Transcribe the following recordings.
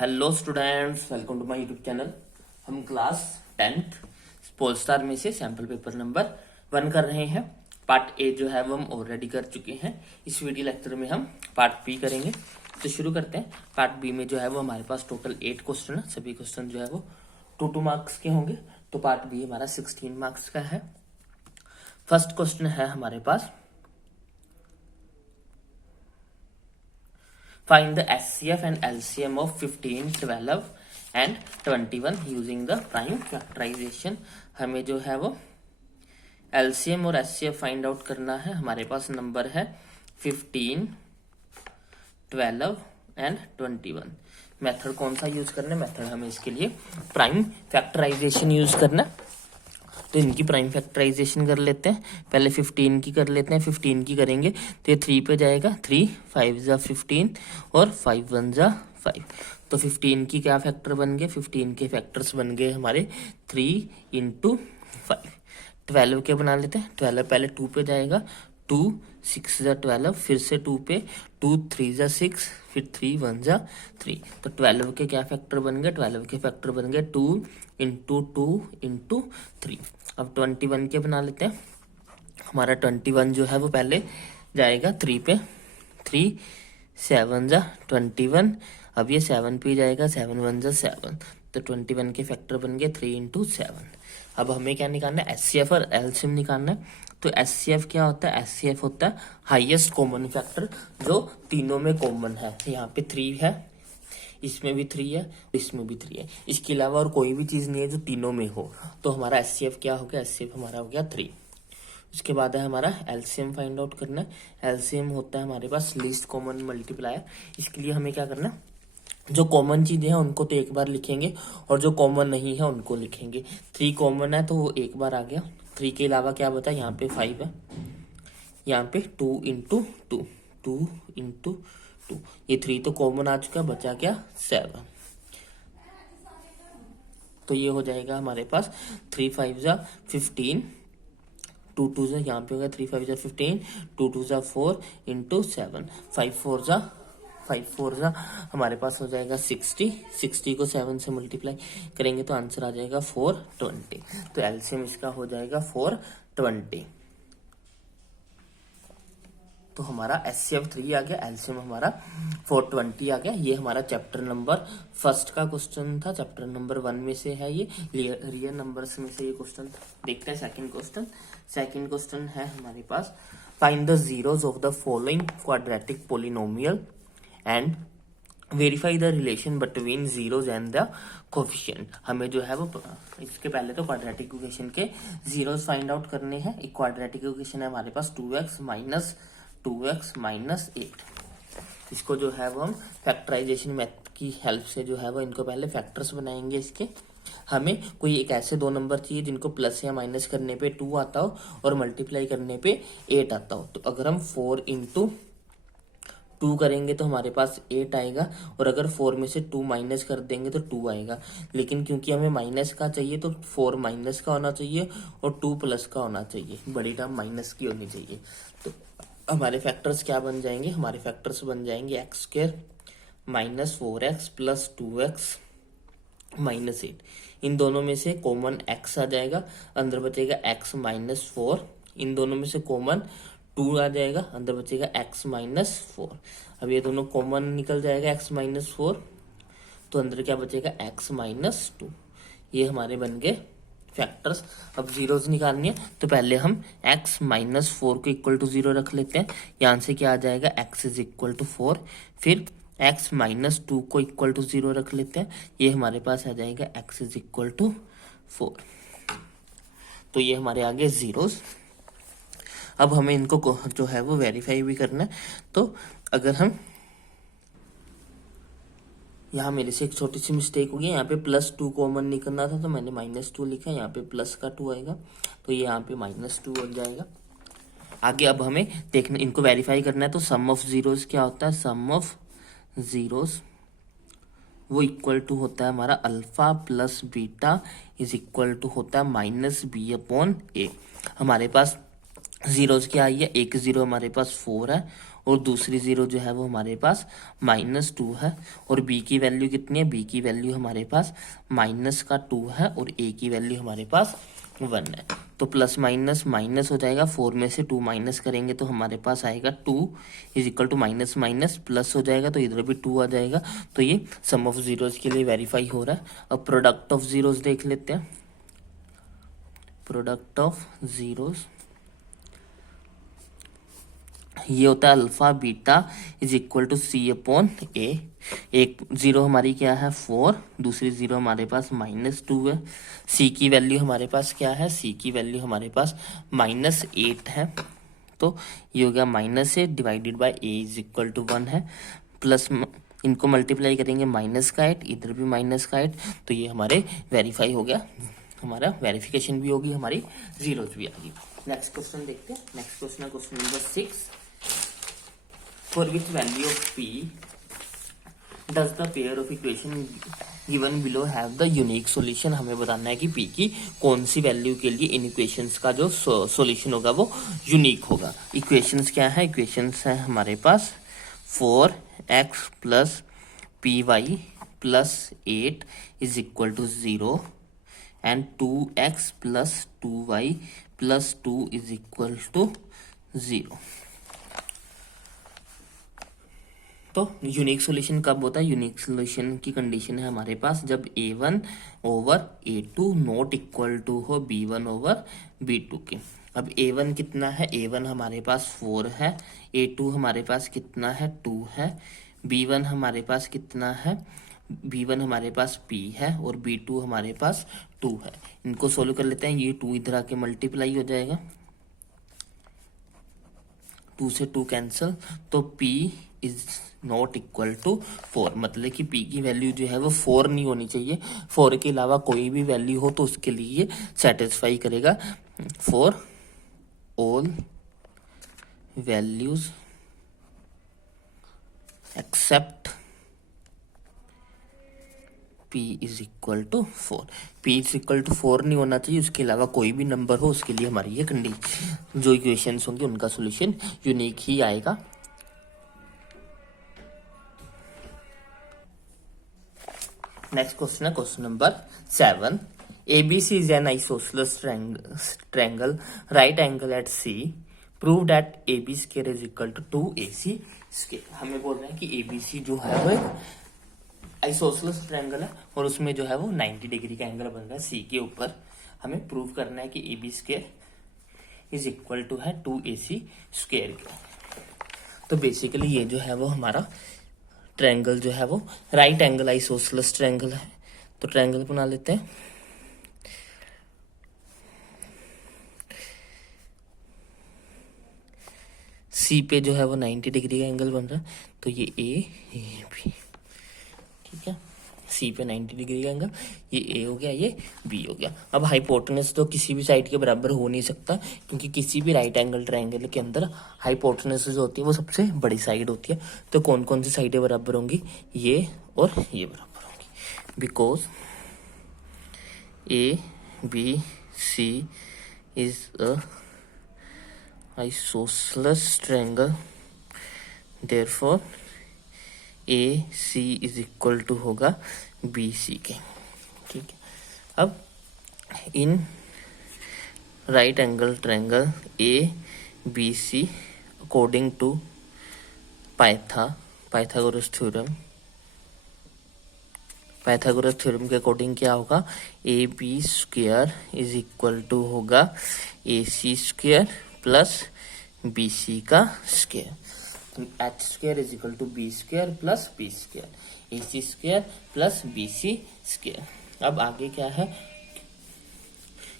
Hello students, welcome to my YouTube channel. हम class 10th Polestar में से sample paper number 1 कर रहे हैं। पार्ट ए जो है वो हम ऑलरेडी कर चुके हैं। इस वीडियो लेक्चर में हम पार्ट बी करेंगे। तो शुरू करते हैं। पार्ट बी में जो है वो हमारे पास टोटल 8 क्वेश्चन है। सभी क्वेश्चन जो है वो 2 मार्क्स के होंगे। तो पार्ट बी हमारा 16 मार्क्स का है। फर्स्ट क्वेश्चन है हमारे पास, find the HCF and LCM of 15, 12 and 21 using the prime factorization। हमें जो है वो LCM और HCF फाइंड आउट करना है। हमारे पास नंबर है 15, 12 एंड 21। मेथड कौन सा यूज करना है? मेथड हमें इसके लिए प्राइम फैक्टराइजेशन यूज करना है। तो इनकी प्राइम फैक्टराइजेशन कर लेते हैं। पहले 15 की कर लेते हैं। 15 की करेंगे तो ये 3 पे जाएगा। 3 5 जा 15 और 5 1 जा 5। तो 15 की क्या फैक्टर बन गए? 15 के फैक्टर्स बन गए हमारे 3 इंटू 5। 12 के बना लेते हैं। 12 पहले 2 पे जाएगा। 2 6 जा 12, फिर से 2 पे 2 3 जा 6, फिर 3 1 जा 3। तो 12 के क्या फैक्टर बन गए? 12 के फैक्टर बन गए 2 इंटू 2 इंटू 3। अब 21 के बना लेते हैं। हमारा 21 जो है वो पहले जाएगा 3 पे। 3 7 जा 21। अब ये 7 पे जाएगा। 7 1 जा 7। तो 21 के फैक्टर बन गए 3 इंटू 7। अब हमें क्या निकालना है? एचसीएफ और एलसीएम निकालना है। तो एचसीएफ क्या होता है? एचसीएफ होता है हाईएस्ट कॉमन फैक्टर, जो तीनों में कॉमन है। यहाँ पे 3 है, इसमें भी 3 है, इसमें भी 3 है। इसके अलावा और कोई भी चीज नहीं है जो तीनों में हो। तो हमारा एचसीएफ क्या हो गया? एचसीएफ हमारा हो गया 3। उसके बाद है हमारा एलसीएम फाइंड आउट करना है। एलसीएम होता है हमारे पास लीस्ट कॉमन मल्टीप्लायर। इसके लिए हमें क्या करना है? जो कॉमन चीजें हैं उनको तो एक बार लिखेंगे और जो कॉमन नहीं है उनको लिखेंगे। 3 कॉमन है तो वो एक बार आ गया। 3 के अलावा क्या बता? यहाँ पे 5 है, यहाँ पे 2 इंटू 2, 2 इंटू 2। ये 3 तो कॉमन आ चुका, बचा क्या? 7। तो ये हो जाएगा हमारे पास 3 5 जा 15, 2 2 जा, यहाँ पे हो गया 3 5 जा 15, 2 2 जा 4 इंटू 7, 5 4 जा हमारे पास हो जाएगा 60। 60 को 7 से मल्टीप्लाई करेंगे तो आंसर आ जाएगा 420। तो एलसीएम इसका हो जाएगा 420। तो हमारा एचसीएफ 3 आ गया, एलसीएम हमारा 420 आ गया। ये हमारा चैप्टर नंबर 1 का क्वेश्चन था। चैप्टर नंबर 1 में से है ये, रियल नंबर्स में से ये क्वेश्चन था। देखते हैं सेकंड क्वेश्चन। सेकंड क्वेश्चन है हमारे पास, find the zeros of the following quadratic polynomial and verify the relation between zeros and the coefficient. हमें जो है वो इसके पहले तो क्वाड्रेटिक इक्वेशन के जीरोस फाइंड आउट करने हैं। एक क्वाड्रेटिक इक्वेशन है हमारे पास 2x माइनस 8। इसको जो है वो हम फैक्टराइजेशन मेथड की हेल्प से जो है वो इनको पहले फैक्टर्स बनाएंगे इसके। हमें कोई एक ऐसे 2 नंबर चाहिए जिनको प्लस या माइनस करने पे 2 आता हो और मल्टीप्लाई करने पे 8 आता हो। तो अगर हम 4 इंटू 2 करेंगे तो हमारे पास 8 आएगा, और अगर 4 में से 2 माइनस कर देंगे तो 2 आएगा। लेकिन क्योंकि हमें माइनस का चाहिए तो 4 माइनस का होना चाहिए और 2 प्लस का होना चाहिए। बड़ी टर्म माइनस की होनी चाहिए। तो हमारे फैक्टर्स क्या बन जाएंगे? हमारे फैक्टर्स बन जाएंगे x square minus 4x plus 2x minus 8। इन दोनों में से कॉमन x आ जाएगा, अंदर बचेगा x माइनस 4। इन दोनों में से कॉमन 2 आ जाएगा, अंदर बचेगा x माइनस 4। अब ये दोनों कॉमन निकल जाएगा x माइनस 4, तो अंदर क्या बचेगा? x minus 2। ये हमारे बन गए फैक्टर्स। अब जीरोस निकालनी है तो पहले हम x माइनस 4 को इक्वल टू 0 रख लेते हैं। यहाँ से क्या आ जाएगा? x is equal to 4। फिर x माइनस 2 को इक्वल टू 0 रख लेते हैं। ये हमारे पास आ जाएगा x इज इक्वल टू 4। तो ये हमारे आगे जीरोस। अब हमें इनको जो है वो वेरीफाई भी करना है। तो अगर हम, यहाँ मेरे से एक छोटी सी मिस्टेक हो गई। यहाँ पे प्लस 2 कॉमन निकलना था तो मैंने माइनस 2 लिखा। यहाँ पे प्लस का 2 आएगा तो ये यहाँ पे माइनस 2 हो जाएगा। आगे अब हमें देखना, इनको वेरीफाई करना है। तो सम ऑफ जीरोस क्या होता है? सम ऑफ जीरोस वो इक्वल टू होता है हमारा alpha plus beta is equal to होता है माइनस बी अपॉन ए। हमारे पास जीरोस क्या आई है? एक जीरो हमारे पास 4 है और दूसरी जीरो जो है वो हमारे पास -2 है। और बी की वैल्यू कितनी है, बी की वैल्यू हमारे पास -2 है और ए की वैल्यू हमारे पास 1 है। तो प्लस माइनस माइनस हो जाएगा, 4 में से 2 माइनस करेंगे तो हमारे पास आएगा 2 is equal to minus minus plus हो जाएगा तो इधर भी 2 आ जाएगा। तो ये सम ऑफ जीरोस के लिए वेरीफाई हो रहा है। अब प्रोडक्ट ऑफ जीरोस देख लेते हैं। प्रोडक्ट ऑफ जीरोस ये होता है alpha beta is equal to c upon a. एक जीरो हमारी क्या है 4, दूसरी जीरो हमारे पास -2 है। सी की वैल्यू हमारे पास क्या है, सी की वैल्यू हमारे पास -8 है। तो ये हो गया -8 divided by a is equal to 1 है। प्लस इनको मल्टीप्लाई करेंगे माइनस का 8, इधर भी माइनस का 8, तो ये हमारे वेरीफाई हो गया, हमारा वेरिफिकेशन भी होगी, हमारी जीरोस भी आएगी। नेक्स्ट क्वेश्चन देखते हैं। नेक्स्ट क्वेश्चन है question number 6। For which value of p does the pair of equation given below have the unique solution? हमें बताना है कि p की कौन सी वैल्यू के लिए इन इक्वेशंस का जो सॉल्यूशन होगा वो यूनिक होगा। इक्वेशंस क्या है, इक्वेशंस है हमारे पास 4x plus p y plus 8 is equal to 0 and 2x plus 2y plus 2 is equal to 0। तो यूनिक सॉल्यूशन कब होता है, यूनिक सॉल्यूशन की कंडीशन है हमारे पास जब a1 over a2 not equal to हो b1 ओवर b2 के। अब a1 कितना है, a1 हमारे पास 4 है, a2 हमारे पास कितना है 2 है, b1 हमारे पास कितना है, b1 हमारे पास p है और b2 हमारे पास 2 है। इनको सोल्व कर लेते हैं। ये 2 इधर आके मल्टीप्लाई हो जाएगा, 2 से 2 कैंसिल, तो p is not equal to 4। मतलब कि p की वैल्यू जो है वो 4 नहीं होनी चाहिए, 4 के अलावा कोई भी वैल्यू हो तो उसके लिए ये सेटिस्फाई करेगा। For all values except p is equal to 4। p is equal to 4 नहीं होना चाहिए, उसके अलावा कोई भी नंबर हो उसके लिए हमारी ये कंडीशन, जो इक्वेशंस होंगे उनका सॉल्यूशन यूनिक ही आएगा। नेक्स्ट क्वेश्चन है question number 7। ABC is an isosceles triangle right angle at C. Prove that AB square is equal to 2AC square। हमें बोल रहे हैं कि ABC जो है वो एक आइसोसेलेस ट्रायंगल है और उसमें जो है वो 90 डिग्री का एंगल बन रहा है C के ऊपर। हमें प्रूव करना है कि AB square is equal to है 2AC स्क्वायर के। तो बेसिकली ये जो है वो हमारा ट्रायंगल जो है वो राइट एंगल आइसोसेलेस ट्रायंगल है। तो ट्रायंगल बना लेते हैं। सी पे जो है वो 90 डिग्री का एंगल बन रहा है, तो ये ए बी, ठीक है। सी पे 90 डिग्री का एंगल, ये ए हो गया, ये बी हो गया। अब हाइपोटेनस तो किसी भी साइड के बराबर हो नहीं सकता, क्योंकि किसी भी राइट एंगल ट्रायंगल के अंदर हाइपोटेनस जो होती है वो सबसे बड़ी साइड होती है। तो कौन कौन सी साइडें बराबर होंगी, ये और ये बराबर होंगी, because A B C is a isosceles triangle, therefore AC is equal to होगा BC के, ठीक है। अब in right angle triangle ABC according to Pythagoras theorem के अकॉर्डिंग क्या होगा, AB square is equal to होगा AC स्क्वायर प्लस BC का square. H square is equal to B square plus B square, AC square plus BC square. अब आगे क्या है,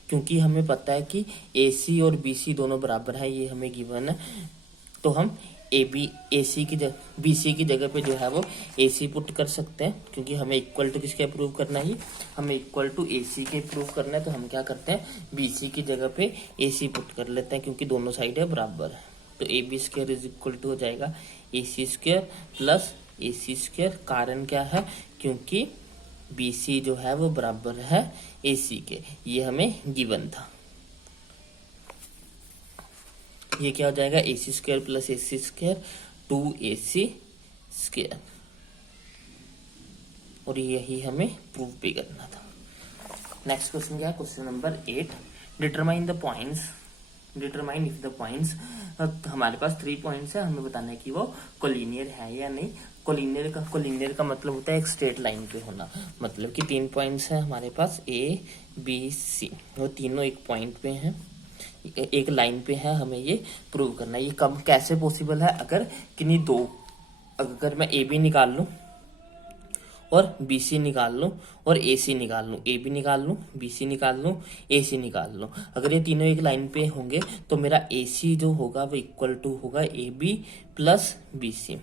क्योंकि हमें पता है कि AC और BC दोनों बराबर है, ये हमें गिवन है, तो हम BC की जगह पे जो है वो AC पुट कर सकते हैं, क्योंकि हमें इक्वल टू किसके प्रूव करना है, हमें इक्वल टू AC के प्रूव करना है। तो हम क्या करते हैं, BC की जगह पे AC पुट कर लेते हैं, क्योंकि दोनों साइडें बराबर है। तो AB square is equal to हो जाएगा AC square plus AC square. कारण क्या है, क्योंकि BC जो है वो बराबर है AC के, ये हमें गिवन था। ये क्या हो जाएगा, AC square plus AC square 2ac square, और यही हमें प्रूव भी करना था। नेक्स्ट क्वेश्चन क्या है, question number 8, determine the points, determine if the points, हमारे पास 3 पॉइंट्स है, हमें बताना है कि वो कोलिनियर है या नहीं। कोलिनियर का मतलब होता है एक स्ट्रेट लाइन पे होना, मतलब कि 3 पॉइंट्स हैं हमारे पास ABC, वो तीनों एक पॉइंट पे हैं, एक लाइन पे है, हमें ये प्रूव करना है। ये कब कैसे पॉसिबल है, अगर किन्हीं दो, अगर मैं AB निकाल लूं और BC निकाल लूं और AC निकाल लूं, AB निकाल लूं, BC निकाल लूं, AC निकाल लूं, अगर ये तीनों एक लाइन पे होंगे तो मेरा AC जो होगा वो इक्वल टू होगा AB प्लस BC।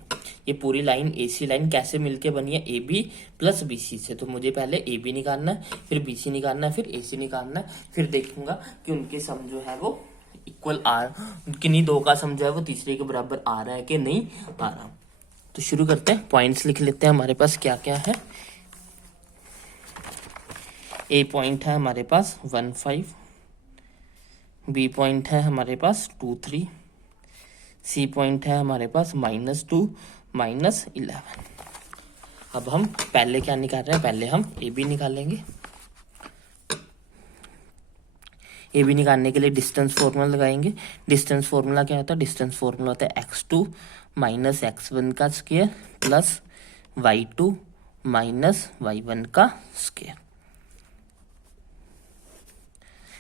ये पूरी लाइन AC लाइन कैसे मिलके बनी है, AB प्लस BC से, तो मुझे पहले AB निकालना है, फिर BC निकालना है, फिर AC निकालना है, फिर देखूंगा कि उनके सम जो है वो इक्वल किन्हीं दो का सम जो है वो तीसरे के बराबर आ रहा है कि नहीं आ रहा। तो शुरू करते हैं, पॉइंट्स लिख लेते हैं हमारे पास क्या क्या है। A पॉइंट है हमारे पास 1 5, B पॉइंट है हमारे पास 2 3, C पॉइंट है हमारे पास -2 -11। अब हम पहले क्या निकाल रहे हैं, पहले हम AB निकालेंगे। AB निकालने के लिए डिस्टेंस फॉर्मूला लगाएंगे। डिस्टेंस फॉर्मूला क्या होता है, डिस्टेंस फॉर्मूला होता है x2 माइनस x1 का square plus y2 minus y1 का स्क्वायर।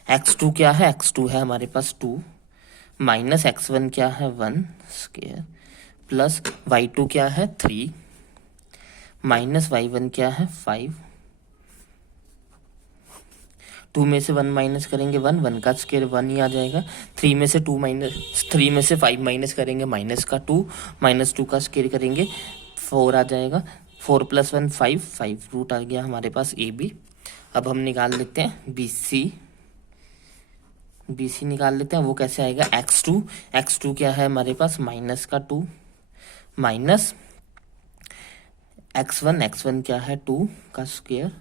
x2 क्या है, x2 है हमारे पास 2, माइनस x1 क्या है 1 स्क्वायर, प्लस y2 क्या है 3, माइनस y1 क्या है 5। 2 में से 1 माइनस करेंगे 1, 1 का स्क्वायर 1 ही आ जाएगा। 3 में से 5 माइनस करेंगे -2, -2 का स्क्वायर करेंगे 4 आ जाएगा। 4 + 1 5 रूट आ गया हमारे पास AB। अब हम निकाल लेते हैं BC निकाल लेते हैं, वो कैसे आएगा, x2 क्या है हमारे पास -2 माइनस x1 क्या है 2 का स्क्वायर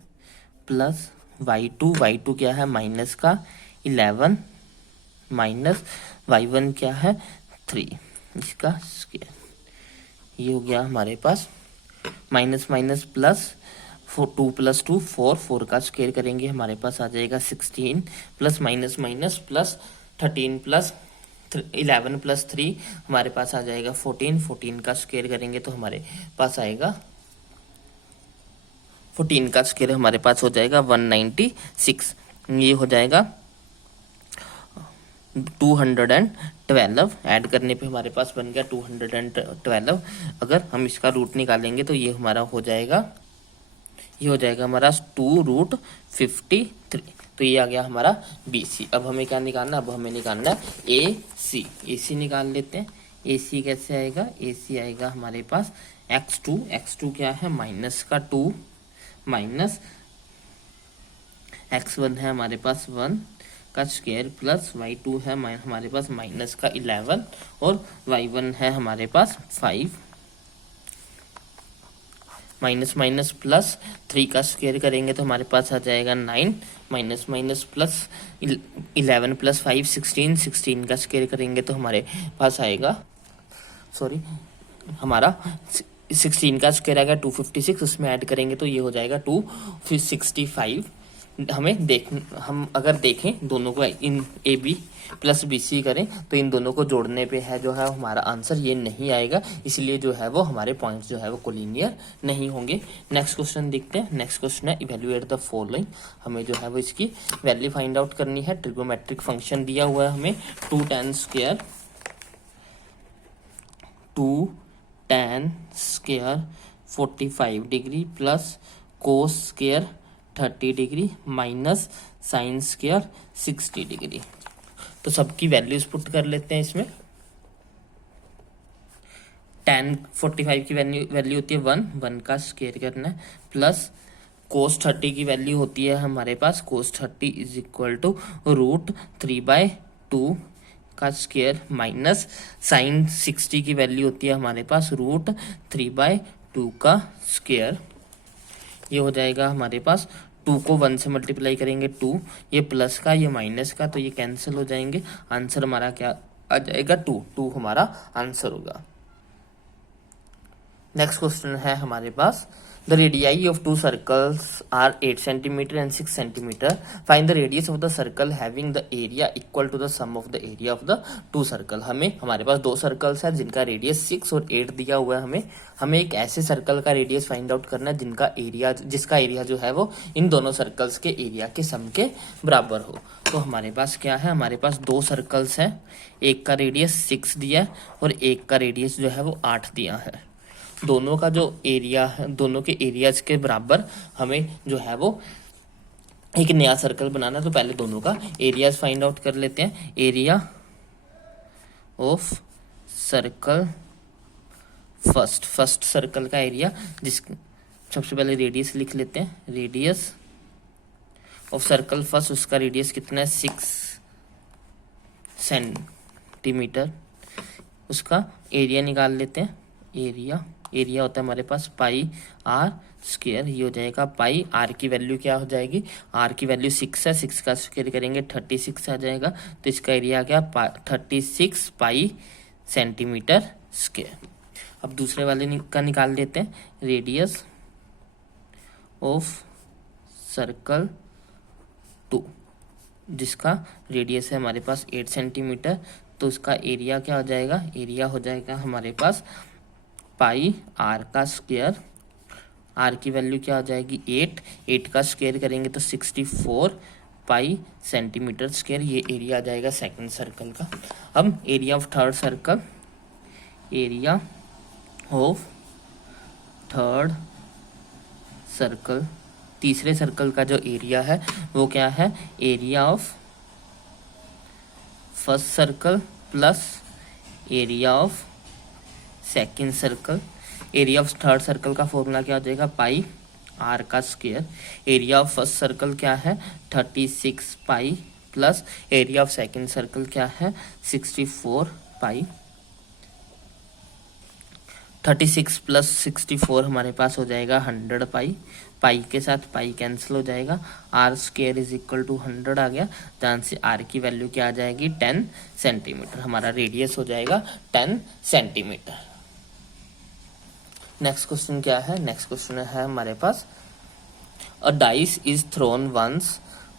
प्लस y2 क्या है -11 माइनस y1 क्या है 3 इसका स्क्वायर। ये हो गया हमारे पास माइनस प्लस 2 + 2 4 का स्क्वायर करेंगे हमारे पास आ जाएगा 16 प्लस माइनस प्लस 13 प्लस 11 + 3 हमारे पास आ जाएगा 14 का स्क्वायर करेंगे तो हमारे पास आएगा 14 का स्क्वायर हमारे पास हो जाएगा 196। ये हो जाएगा 212, ऐड करने पे हमारे पास बन गया 212। अगर हम इसका रूट निकालेंगे तो ये हमारा हो जाएगा, ये हो जाएगा हमारा 2√53। तो ये आ गया हमारा BC। अब हमें क्या निकालना, अब हमें निकालना AC निकाल लेते हैं। AC कैसे आएगा, AC आएगा हमारे पास x2 क्या है -2 माइनस x1 है हमारे पास 1 का स्क्वायर प्लस y2 है हमारे पास -11 और y1 है हमारे पास 5 माइनस प्लस 3 का स्क्वायर करेंगे तो हमारे पास आ जाएगा 9 माइनस प्लस 11 + 5 16 का स्क्वायर करेंगे तो हमारे पास आएगा, हमारा 16 का स्क्वायर आएगा 256, उसमें ऐड करेंगे तो ये हो जाएगा 265। हम अगर देखें दोनों को, इन AB प्लस BC करें तो इन दोनों को जोड़ने पे है जो है हमारा आंसर ये नहीं आएगा, इसलिए जो है वो हमारे पॉइंट्स जो है वो कोलिनियर नहीं होंगे। नेक्स्ट क्वेश्चन देखते हैं। नेक्स्ट क्वेश्चन है इवेल्युएट द फॉलोइंग। हमें जो है वो इसकी वैल्यू फाइंड आउट करनी है। ट्रिगोमेट्रिक फंक्शन दिया हुआ है हमें 2 tan square 45 degree plus cos square 30 degree minus sine square 60 degree. तो सबकी वैल्यूज पुट कर लेते हैं इसमें। tan 45 की वैल्यू होती है 1 का स्क्वायर करना है, प्लस कोस 30 की वैल्यू होती है हमारे पास कोस 30 = √3/2 का स्क्वायर माइनस साइन 60 की वैल्यू होती है हमारे पास √3/2 का स्क्वायर। ये हो जाएगा हमारे पास 2 को 1 से मल्टीप्लाई करेंगे 2, ये प्लस का ये माइनस का तो ये कैंसिल हो जाएंगे। आंसर हमारा क्या आ जाएगा 2 हमारा आंसर होगा। नेक्स्ट क्वेश्चन है हमारे पास, the radii of two circles are 8 centimetre and 6 centimetre, find the radius of the circle having the area equal to the sum of the area of the two circle. हमारे पास दो circles है जिनका radius 6 और 8 दिया हुआ है। हमें एक ऐसे सर्कल का रेडियस फाइंड आउट करना है जिसका एरिया जो है वो इन दोनों सर्कल्स के एरिया के सम के बराबर हो। तो हमारे पास क्या है, हमारे पास दो सर्कल्स हैं, एक का रेडियस 6 दिया है और एक का रेडियस जो है वो 8 दिया है। दोनों का जो एरिया है, दोनों के एरियाज के बराबर हमें जो है वो एक नया सर्कल बनाना है। तो पहले दोनों का एरियाज फाइंड आउट कर लेते हैं। Area of circle first circle का एरिया, सबसे पहले रेडियस लिख लेते हैं। रेडियस ऑफ सर्कल फर्स्ट, उसका रेडियस कितना है 6 सेंटीमीटर। उसका एरिया निकाल लेते हैं। एरिया होता है हमारे पास पाई आर स्क्वायर, ये हो जाएगा पाई। आर की वैल्यू क्या हो जाएगी, आर की वैल्यू 6 है, 6 का स्क्वायर करेंगे 36 आ जाएगा। तो इसका एरिया आ गया 36 पाई सेंटीमीटर स्क्वायर। अब दूसरे वाले का निकाल लेते हैं। रेडियस ऑफ सर्कल 2, जिसका रेडियस है हमारे पास 8 सेंटीमीटर, तो उसका एरिया क्या हो जाएगा, एरिया हो जाएगा हमारे पास पाई आर का स्क्वायर। आर की वैल्यू क्या हो जाएगी 8 का स्क्वायर करेंगे तो 64 पाई सेंटीमीटर स्क्वायर। ये एरिया आ जाएगा सेकंड सर्कल का। अब area of third circle, area of third circle, तीसरे सर्कल का जो एरिया है वो क्या है, area of first circle plus area of second circle. Area of third circle का फॉर्मूला क्या हो जाएगा, पाई आर का square. Area of first circle क्या है 36 pi plus area of second circle क्या है 64 पाई। 36 प्लस 64 हमारे पास हो जाएगा 100 पाई। पाई के साथ पाई कैंसिल हो जाएगा। R square is equal to 100 आ गया, जहाँ से आर की वैल्यू क्या आ जाएगी 10 सेंटीमीटर। हमारा रेडियस हो जाएगा 10 सेंटीमीटर। नेक्स्ट क्वेश्चन क्या है, नेक्स्ट क्वेश्चन है हमारे पास, a dice is thrown once,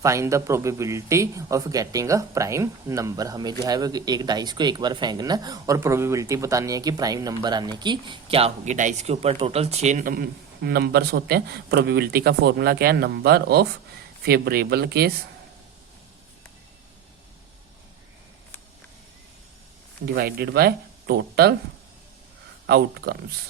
find the probability of getting a prime number. हमें जो है वो एक डाइस को एक बार फेंकना और प्रोबेबिलिटी बतानी है कि प्राइम नंबर आने की क्या होगी। डाइस के ऊपर टोटल 6 नंबर्स होते हैं। प्रोबेबिलिटी का फॉर्मूला क्या है, number of favourable case divided by total outcomes.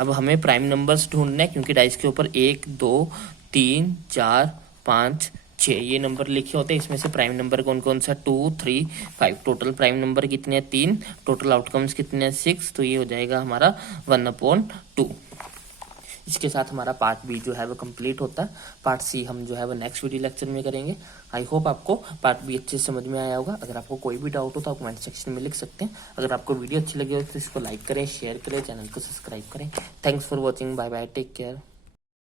अब हमें प्राइम नंबर्स ढूंढना है क्योंकि डाइस के ऊपर 1 2 3 4 5 6 ये नंबर लिखे होते हैं। इसमें से प्राइम नंबर कौन कौन सा 2 3 5, टोटल प्राइम नंबर कितने हैं 3, टोटल आउटकम्स कितने हैं 6, तो ये हो जाएगा हमारा 1/2। इसके साथ हमारा पार्ट बी जो है वो कंप्लीट होता है। पार्ट सी हम जो है वो नेक्स्ट वीडियो लेक्चर में करेंगे। आई होप आपको पार्ट बी अच्छे से समझ में आया होगा। अगर आपको कोई भी डाउट हो तो आप कमेंट सेक्शन में लिख सकते हैं। अगर आपको वीडियो अच्छी लगी हो तो इसको लाइक करें, शेयर करें, चैनल को सब्सक्राइब करें। Thanks for watching, bye bye, take care.